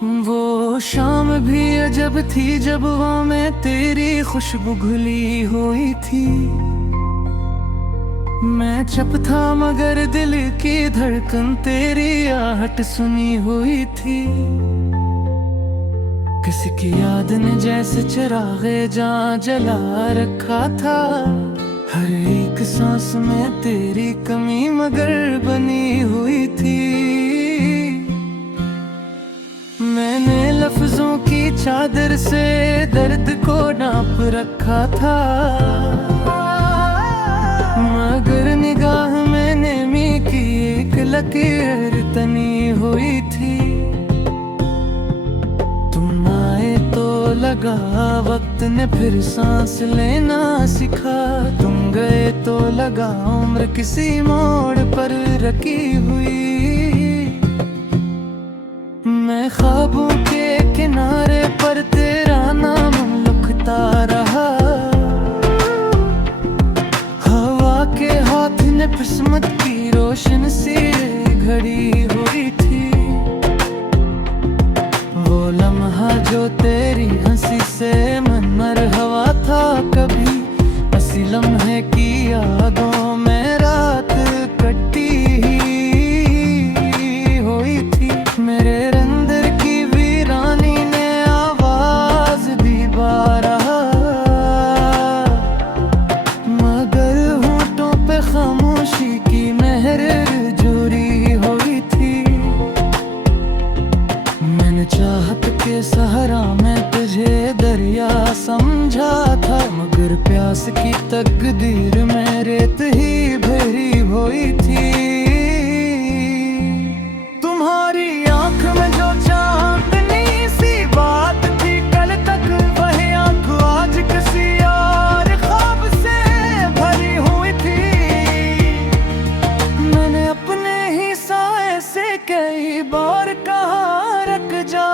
वो शाम भी अजब थी जब हवा में तेरी खुशबू घुली हुई थी। मैं चुप था मगर दिल की धड़कन तेरी आहट सुनी हुई थी। किसी की याद ने जैसे चिरागे जहाँ जला रखा था। हर एक सांस में तेरी कमी मगर बनी हुई थी। मैंने लफ्जों की चादर से दर्द को नाप रखा था, मगर निगाह में नेमी की एक लकीर तनी हुई थी। तुम आए तो लगा वक्त ने फिर सांस लेना सिखा। तुम गए तो लगा उम्र किसी मोड़ पर रखी हुई। मैं ख्वाबों के किनारे पर तेरा नाम लिखता रहा। हवा के हाथ ने किस्मत की रोशन सी घड़ी हुई थी। वो लम्हा जो तेरी हंसी से मन मरहवा था, कभी हंसी लम्हे की यादों में रात कटी हुई थी। मेरे अंदर की वीरानी ने आवाज दी बारहा, मगर होठों पे खामोशी की मेहर जुड़ी हुई थी। मैंने चाहत के सहारा में तुझे दरिया समझा था, मगर प्यास की तकदीर में रेत ही भरी हुई थी। तुम्हारी आंख में जो चांदनी सी बात थी, कल तक वही आंख आज किसी और ख्वाब से भरी हुई थी। मैंने अपने ही साए से कई बार कहा रख जा,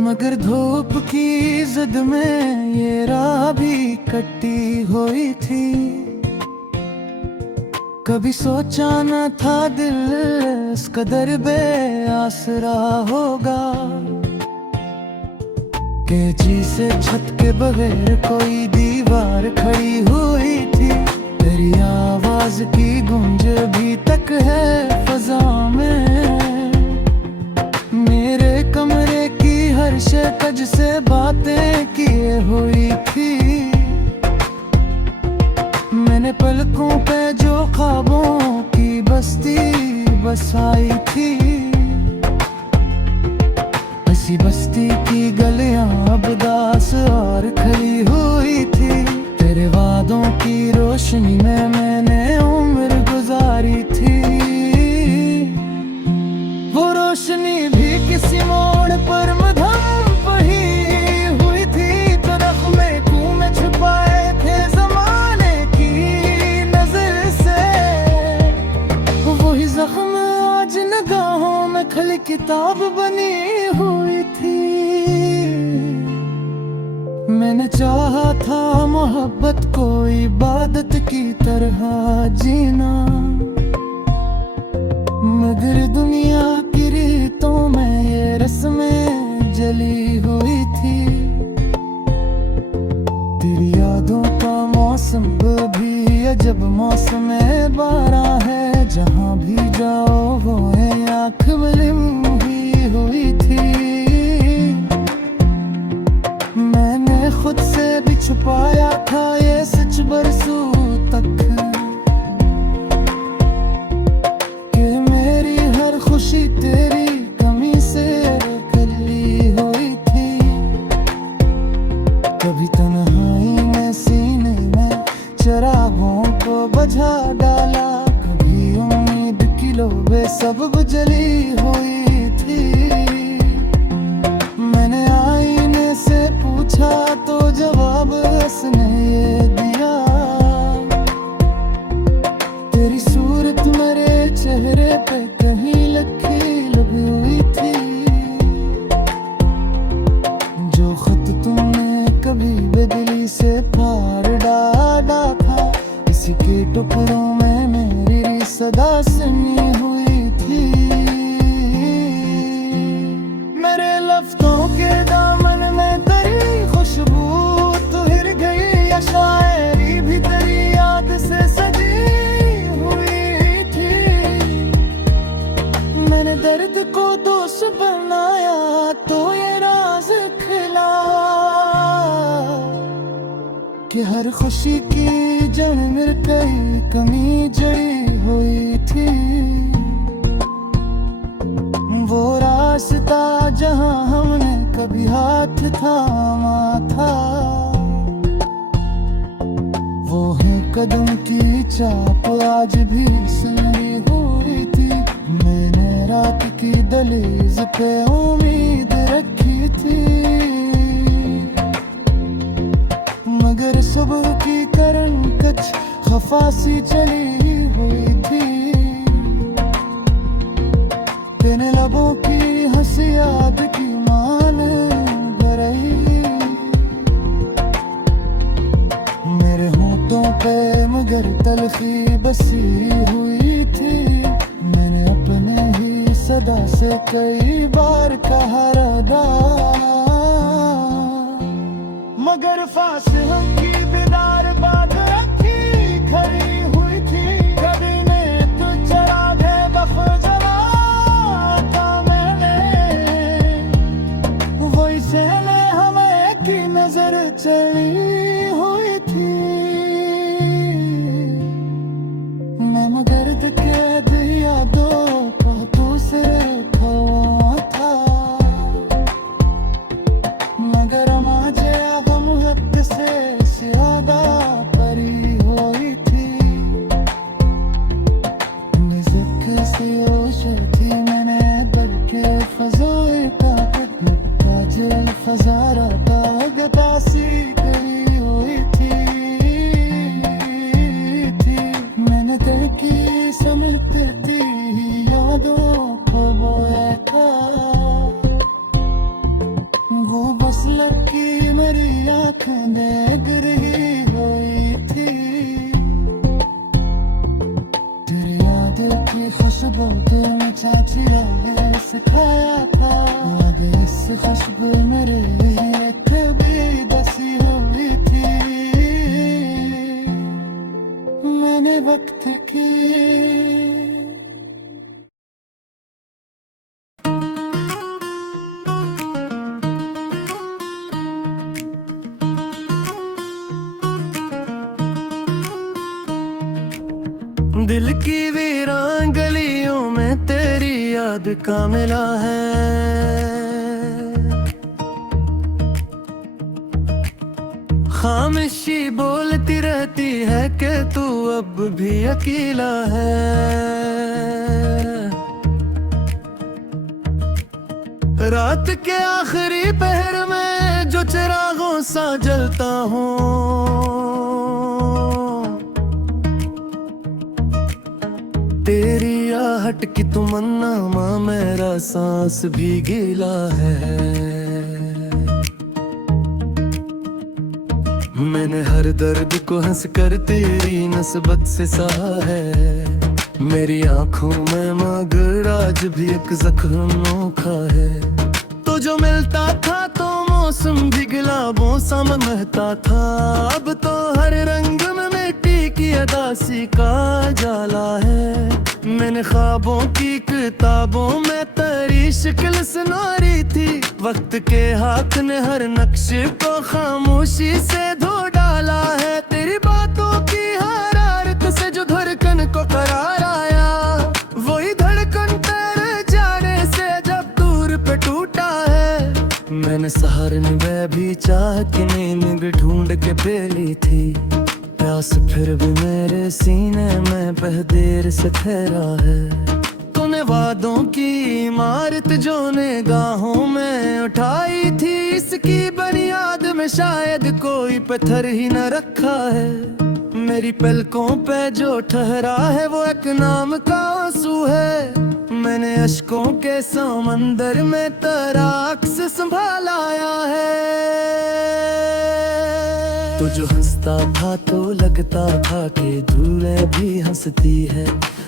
मगर धूप की जिद में ये राह भी कटी हुई थी। कभी सोचा न था दिल इस कदर बेआसरा होगा, कि जी से छत के बगैर कोई दीवार खड़ी हुई थी। तेरी आवाज की गूंज भी तक है फजा में। मेरे कमरे की हर शिकज से बातें किए हुई थी। मैंने पलकों पे जो ख्वाबों की बस्ती बसाई थी। ऐसी बस्ती की गलियां अब उदास और खड़ी हुई थी। तेरे वादों की रोशनी में मैंने उम्र गुजारी थी। वो रोशनी भी किसी मोड़ पर मधम बही हुई थी। तो नख्मे कुएं में छुपाए थे जमाने की नजर से। वही जख्म आज निगाहों में खली किताब बनी हुई थी। मैंने चाहा था मोहब्बत को इबादत की तरह जीना, मगर दुनिया की रीतों में ये रस्में जली हुई थी। तेरी यादों का मौसम भी अजब मौसम बारा है। जहाँ भी जाओ वो आँख मिलिम ही हुई थी। मैंने खुद से भी छुपाया था ये सच बरसों तक, कि मेरी हर खुशी तेरी कमी से गली हुई थी। कभी तन्हाई में सीने में चिरागों को बुझा डाला, कभी उम्मीद की लो बेसबब जली हुई थी। मैंने आईने से पूछा तो जवाब उसने ये दिया, तेरी सूरत मेरे चेहरे पे कहीं लकीर लगी हुई थी। जो खत तुमने कभी बेदिली से फाड़ डाला था, इसी के टुकड़ों में मेरी सदा सुनी हुई थी। दर्द को दोस्त बनाया तो ये राज खिला कि हर खुशी की जड़ में कई कमी जड़ी हुई थी। वो रास्ता जहां हमने कभी हाथ थामा था, वो है कदम की चाप आज भी सुनी हुई थी। मैंने रात की दहलीज पे उम्मीद रखी थी, मगर सुबह की करन कच खफासी चली हुई थी। तेन लबों की हंसी याद की मान भरई मेरे होंठों पे, मगर तलखी बसी हुई थी। मैंने अपने ही सदा से कई बार कहा रदा, मगर फासलों की बिनार बात रखी खड़ी हुई थी। कभी ने तो चरागे दफ जला था मैंने, वही से ने हमें की नजर चली हुई थी। मैं मगर्द कैद यादों का दूसरे खवा था, मगर माजे गम हद से ज्यादा परी हुई थी। निज़क सी ओशर थी मैंने दर के फज़ोए का ताजल फजारा तागता सी करी हुई थी। मैंने दिल की समझती यादों को बोया था, वो बस लड़की मेरी आंखें देख रही हुई थी। तेरी याद की खुशबू दिल में चाचिया है सिखाया था, आगे इस खुशबू मेरे एक भी दसी हुई थी। मैंने वक्त की दिल की वीरान गलियों में तेरी याद का मिला है। खामोशी बोलती रहती है कि तू अब भी अकेला है। रात के आखिरी पहर में जो चिरागों सा जलता हूँ, तेरी आहट की तमन्ना माँ मेरा सांस भी गीला है। मैंने हर दर्द को हंस कर तेरी नस्बत से सहा है। मेरी आंखों में मगर आज भी एक जख्म नोखा है। तो जो मिलता था तो मौसम भी गुलाबों सा महकता था, अब तो हर रंग में मिट्टी की अदासी का जाला है। मैंने ख्वाबों की किताबों में तेरी शक्ल सुनारी थी, वक्त के हाथ ने हर नक्श को खामोशी से धो डाला है। तेरी बातों की हरारत से जो धड़कन को करार आया, वही धड़कन तेरे जाने से जब दूर पे टूटा है। मैंने सहारन में भी चाह के नींद ढूंढ के पेली थी, प्यास फिर भी मेरे सीने में बहदेर से ठहरा है। तूने वादों की इमारत जो निगाहों में उठाई थी, इसकी बुनियाद में शायद कोई पत्थर ही न रखा है। मेरी पलकों पे जो ठहरा है वो एक नाम का आंसू है। मैंने अश्कों के समंदर में तेरा अक्स संभालाया है। तो जो हंसता था तो लगता था कि धूलें भी हंसती है,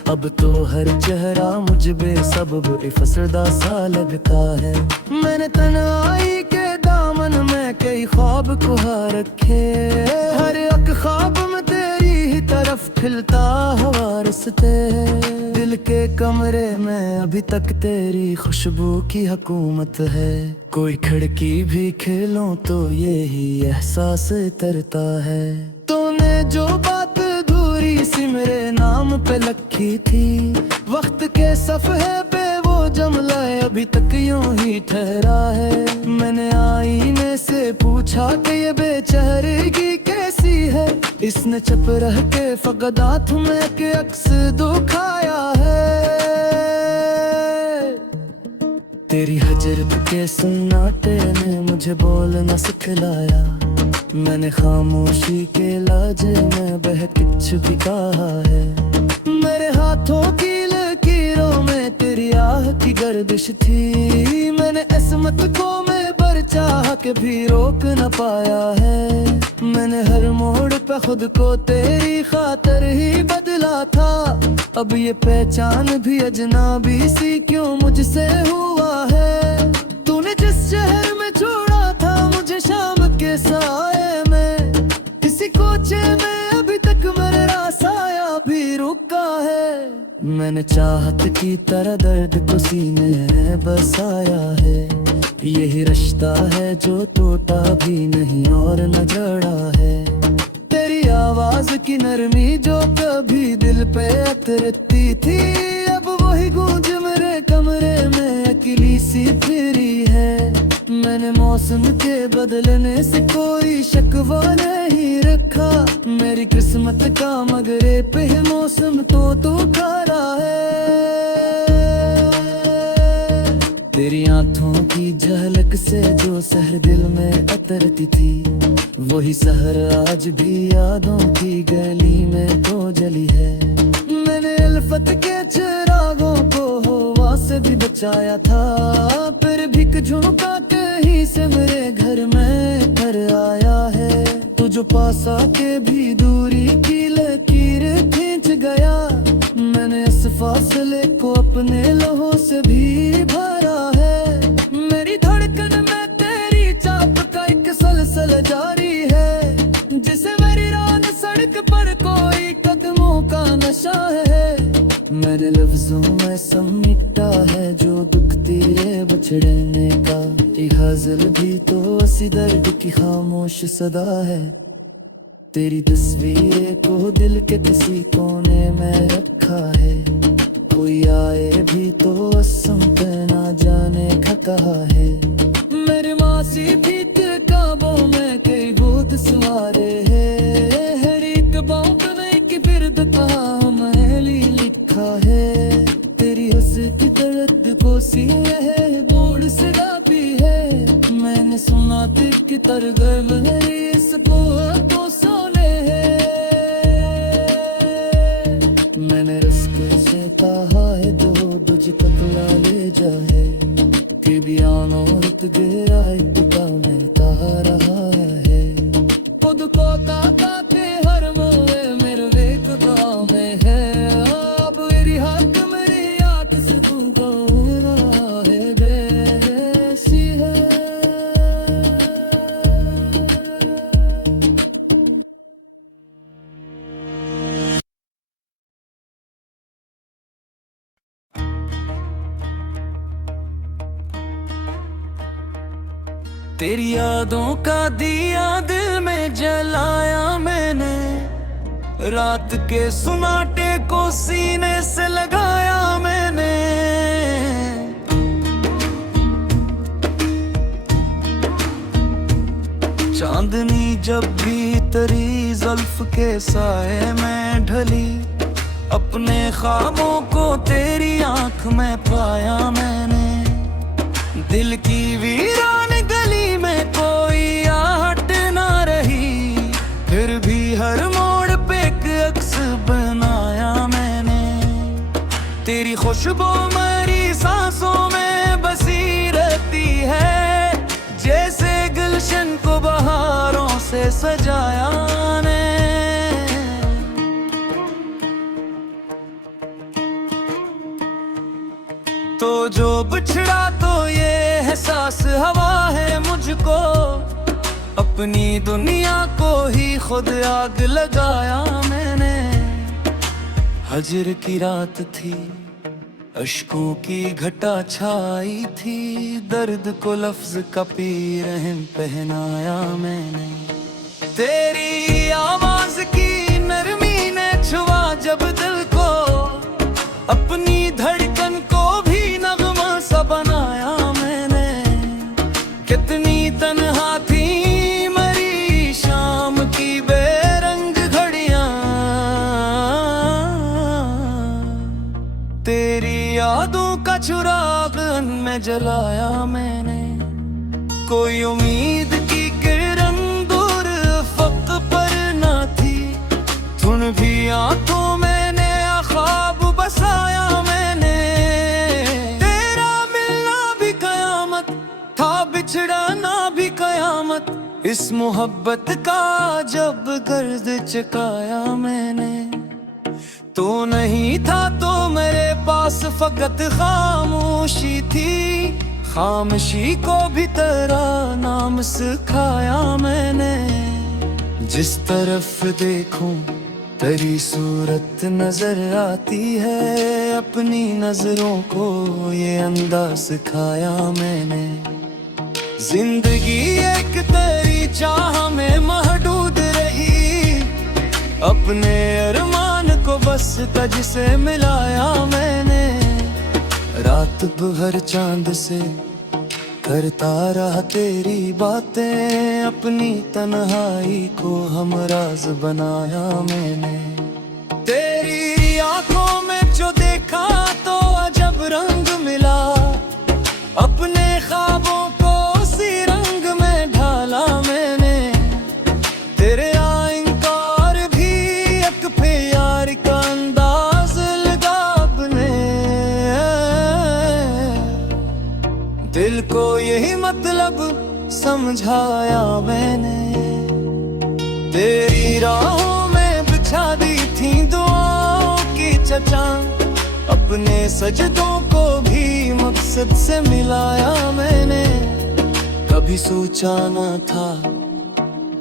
अब तो हर चेहरा मुझ बेसब्ब फिसलता सा लगता है। मैंने तन्हाई के दामन में कई ख्वाब कुहा रखे, हर एक ख्वाब में तेरी ही तरफ तरफ खिलता हवा रस्ते है। दिल के कमरे में अभी तक तेरी खुशबू की हुकूमत है। कोई खिड़की भी खेलो तो यही एहसास तरता है। तूने जो बात अधूरी सी मेरे नाम पे लिखी थी, वक्त के सफ़े पे वो जुमला अभी तक यूं ही ठहरा है। मैंने आईने से पूछा कि ये बेचैरगी कैसी है, इसने चुप रह के फकदात में के अक्स दुखाया है। तेरी हजरत के सन्नाटे ने मुझे बोलना सिखलाया। मैंने खामोशी के लाजे में बह कुछ भी कहा है। मेरे हाथों की लकीरों में तेरी आह की गर्दिश थी। मैंने इसमत को मैं बर चाह के भी रोक न पाया है। मैंने हर मोड़ पे खुद को तेरी खातर ही बदला था। अब ये पहचान भी अजनबी सी क्यों मुझसे हुआ है। तूने जिस शहर में छोड़ा था मुझे शाम के साए में, इसी कोचे में अभी तक मेरा साया भी रुका है। मैंने चाहत की तरह दर्द को सीने में बसाया है। यही रिश्ता है जो टूटा भी नहीं और न जड़ा है। तेरी आवाज की नरमी जो कभी दिल पे उतरती थी, अब वही गूंज मेरे कमरे में अकेली सी फिरी है। मैंने मौसम के बदलने से कोई शिकवा नहीं रखा। मेरी किस्मत का मगरे पे मौसम तो खारा है। तेरी आंखों की झलक से जो सहर दिल में उतरती थी, वही सहर आज भी यादों की गली में तो जली है। मैंने अल्फत के चिरागों को हवा से भी बचाया था, फिर भी झुमका कहीं से मेरे घर में घर आया है। तू जो पास आके भी दूरी की लकीर खींच गया। मैंने इस फासले को अपने लहू से भी भरा है। मेरी धड़कन में तेरी चाप का एक सलसल जारी है, जिसे मेरी रान सड़क पर कोई कदमों का नशा है। मैंने लफ्जों में समेटा है जो दुख तेरे बछड़ने का। एक गज़ल भी तो इसी दर्द की खामोश सदा है। तेरी तस्वीर को दिल के किसी कोने में रखा है। कोई आए भी तो असम पे ना जाने कहा है। मेरे मासी भी काबों में कई भूत सवारे है। हर एक बात में की बिरद कहा महली लिखा है। तेरी हंसी दर्द को सीने है बोल से गाती है। मैंने सुना दिल की तरगम मेरी इसको तो सोने है। मैंने रस्ते से कहा है जो तुझे पतला ले जाए कि बयानों रुत गया इतना में कहा रहा है। खुद को ताकते हर मोए मेरे वेक गाँव में है। अब मेरी हक मेरी याद से तू गाँव रहा है बेसी है। तेरी यादों का दिया दिल में जलाया मैंने। रात के सुनाटे को सीने से लगाया मैंने। चांदनी जब भी तेरी जुल्फ के साए में ढली, अपने ख्वाबों को तेरी आंख में पाया मैंने। दिल की वीरान गली में कोई आहट ना रही, फिर भी हर मोड़ पे एक अक्स बनाया मैंने। तेरी खुशबू मेरी सांसों में बसी रहती है, जैसे गुलशन को बहारों से सजाया ने। तो जो बिछड़ा तो ये एहसास हवा है मुझको। अपनी दुनिया को ही खुद आग लगाया मैंने। हजर की रात थी, अश्कों की घटा छाई थी, दर्द को लफ्ज का पी रहम पहनाया मैंने। तेरी आवाज की नरमी ने छुआ जब दिल को, अपनी धड़कन को भी नगमा सा बनाया मैंने। कितनी तन्हा थी मरी शाम की बेरंग घड़ियां, तेरी यादों का चिराग में जलाया मैंने। कोई उम्मीद की किरण दूर अफक पर ना थी, धुन भी आंखों में नया ख्वाब बसाया मैंने। तेरा मिलना भी कयामत था, बिछड़ना भी कयामत, इस मोहब्बत का जब गर्द चकाया मैंने। तो नहीं था तो मेरे पास फकत खामोशी थी, खामोशी को भी तेरा नाम सिखाया मैंने। जिस तरफ देखूं तेरी सूरत नजर आती है, अपनी नजरों को ये अंदाज सिखाया मैंने। जिंदगी एक तेरी चाह में महदूद रही, अपने अरमान को बस तुझसे मिलाया मैंने। रात भर चांद से करता रहा तेरी बातें, अपनी तन्हाई को हमराज बनाया मैंने। तेरी आंखों में जो देखा तो अजब रंग मिला, अपने ख्वाबों को उसी रंग में ढाला मैंने। तेरे इंकार भी एक प्यार का अंदाज लगा अपने, दिल को यही मतलब समझाया मैंने। तेरी राहों में बिछा दी थी दुआओं की चट्टान, अपने सजदों को भी मकसद से मिलाया मैंने। कभी सोचा न था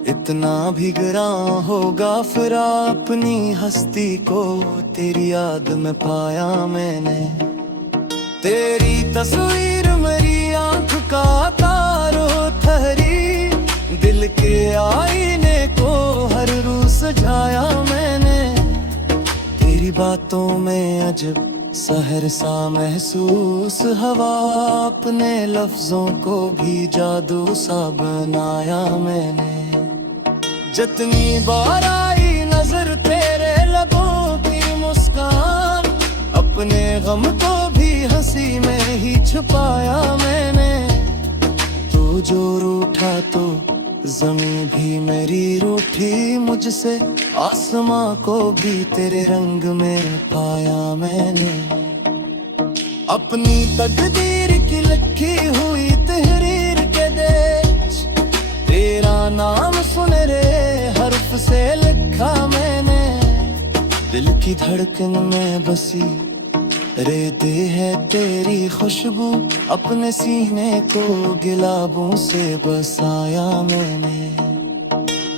इतना भी गिरा होगा, फिर अपनी हस्ती को तेरी याद में पाया मैंने। तेरी तस्वीर मेरी आंख का तारो ठहरी, दिल के आईने को हर रोज सजाया मैंने। तेरी बातों में अजब सहर सा महसूस हवा, अपने लफ्जों को भी जादू सा बनाया मैंने। जितनी बार आई नजर तेरे लबों की मुस्कान, अपने गम को भी हंसी में ही छुपाया मैंने। तू जो रूठा तो ज़मीं भी मेरी रूठी, मुझसे आसमां को भी तेरे रंग में पाया मैंने। अपनी तकदीर की लिखी हुई तहरीर के देश, तेरा नाम सुनहरे हर्फ से लिखा मैंने। दिल की धड़कन में बसी रेते है तेरी खुशबू, अपने सीने को गिलाबों से बसाया मैंने।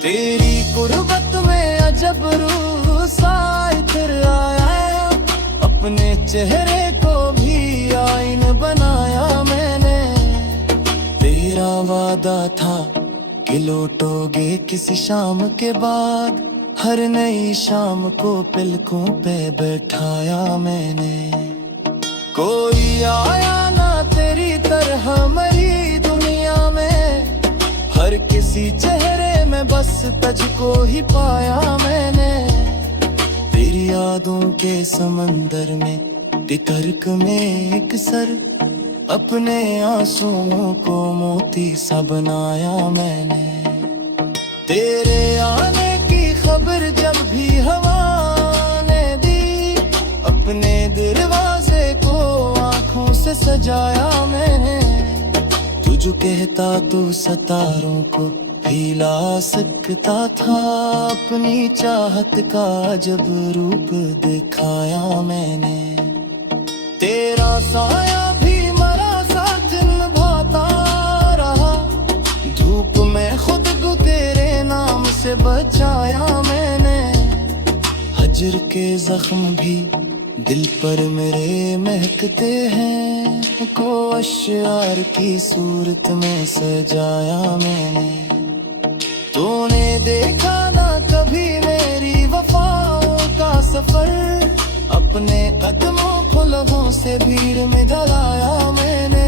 तेरी कुर्बत में अजब रूह सा इतर आया, अपने चेहरे को भी आईन बनाया मैंने। तेरा वादा था कि लौटोगे किसी शाम के बाद, हर नई शाम को पलकों पे बैठाया मैंने। कोई आया ना तेरी तरह मेरी दुनिया में, हर किसी चेहरे में बस तुझको ही पाया मैंने। तेरी यादों के समंदर में तितरक में एक सर, अपने आंसुओं को मोती सा बनाया मैंने। तेरे आने खबर जब भी हवा ने दी, अपने दरवाजे को आंखों से सजाया मैंने। तू जो कहता तो सितारों को हिला सकता था, अपनी चाहत का जब रूप दिखाया मैंने। तेरा साया भी मरा साथ निभाता रहा, धूप में खुद को तेरे नाम से बचाया मैंने। हिज्र के जख्म भी दिल पर मेरे महकते हैं, को अश्यार की सूरत में सजाया मैंने। तूने देखा ना कभी मेरी वफाओं का सफर, अपने कदमों को लबों से भीड़ में डलाया मैंने।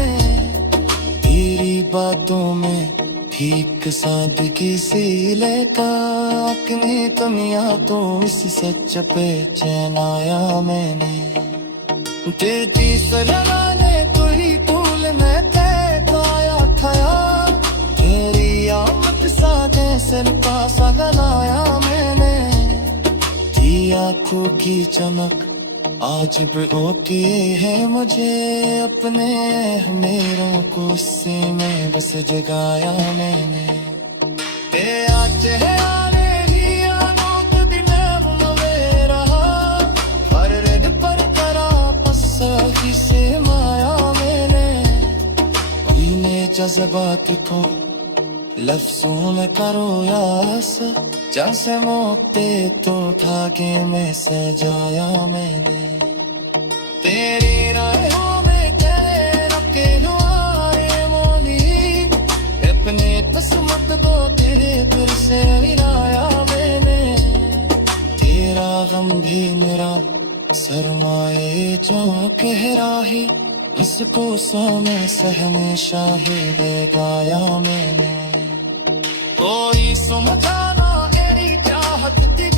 तेरी बातों में ठीक सादगी सी लेका अपनी कमियां तो इस सच पे चैन आया मैंने। तेरी सलाने कोई तूल में पाया था, तेरी आमद सा जैसे पासा बनाया मैंने। ती आंखों की चमक आज भी होती है मुझे, अपने मेरों को उससे में बस जगाया मैंने। तेरा चेहरा लिया नोट दिल में रहा, हर रेड पर करा पस्सा से माया मैंने। इन्हें जज्बात को लफ्जों में करो यास, जैसे मोते तो धागे में सजाया मैंने। तेरी राहों में गए रखे हुए मोली, अपने किस्मत को तेरे फिर से मिलाया मैंने। तेरा गम भी मेरा सरमाए जो गहरा ही, इसको सोने सहने शाहिद गाया मैंने। कोई समझा ना मेरी चाहत थी,